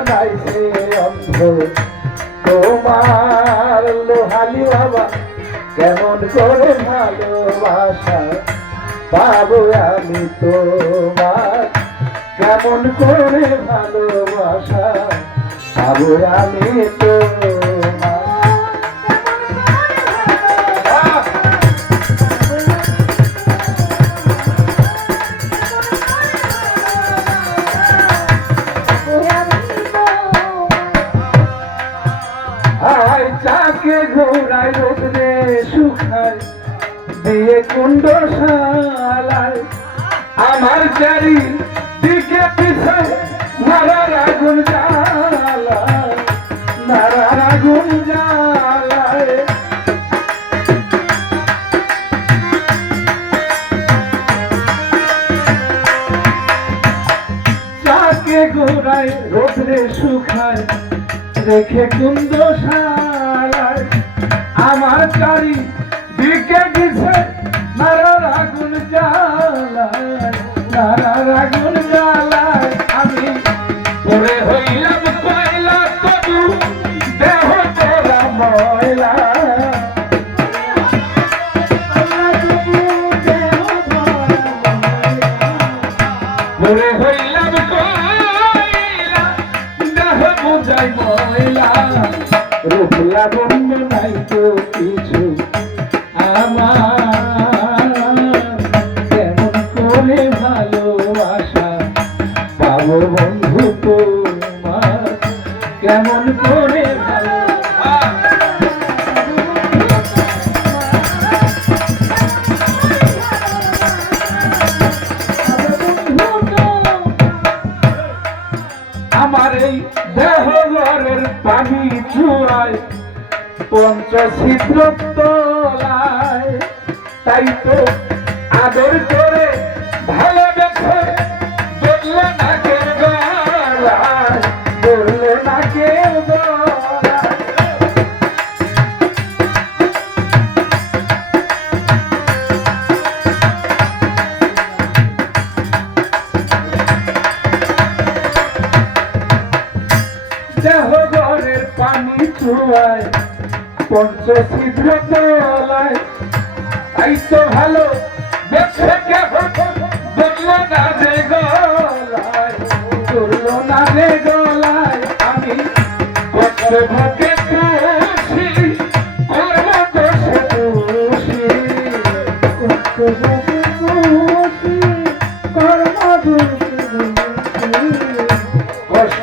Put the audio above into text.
বানাইছে অন্ধ। তোমার লোহালি বাবা কেমন করে ভালোবাসা পাবো আমি তোমার? কেমন করে ভালোবাসা পাবো আমি তো চাকে ঘোড়ায় রোদরে শুকায় দিয়ে কুণ্ড আমার চারি দিকে পিছায় নারার আগুন জ্বালায়, নারার ঘোড়ায় রোদরে শুকায় রেখে কুন্দ শালায়। আমার চারি দিকে দিছে নারার আগুন জ্বালায় নারার আগুন জ্বালায়। আমি পরে হইলাম কয়লা তবু দেহ তোরা ময়লা। পরে হইলাম কয়লা, দেহ বুঝাই ময়লা। রূপ লাবণ্য নাই তো কিছু আমার কেমন করে বন্ধু তোমার কেমন করে দেহ ঘরের পানি চুয়ায় পঞ্চছিদ্র তলায়। তাই তো আদর করে দেহ ঘরের পানি চুয়ায় পঞ্চছিদ্র তলায় তাই তো ভালো, দেখে কেমন বলল না রে গলায় আমি কষ্ট ভোগে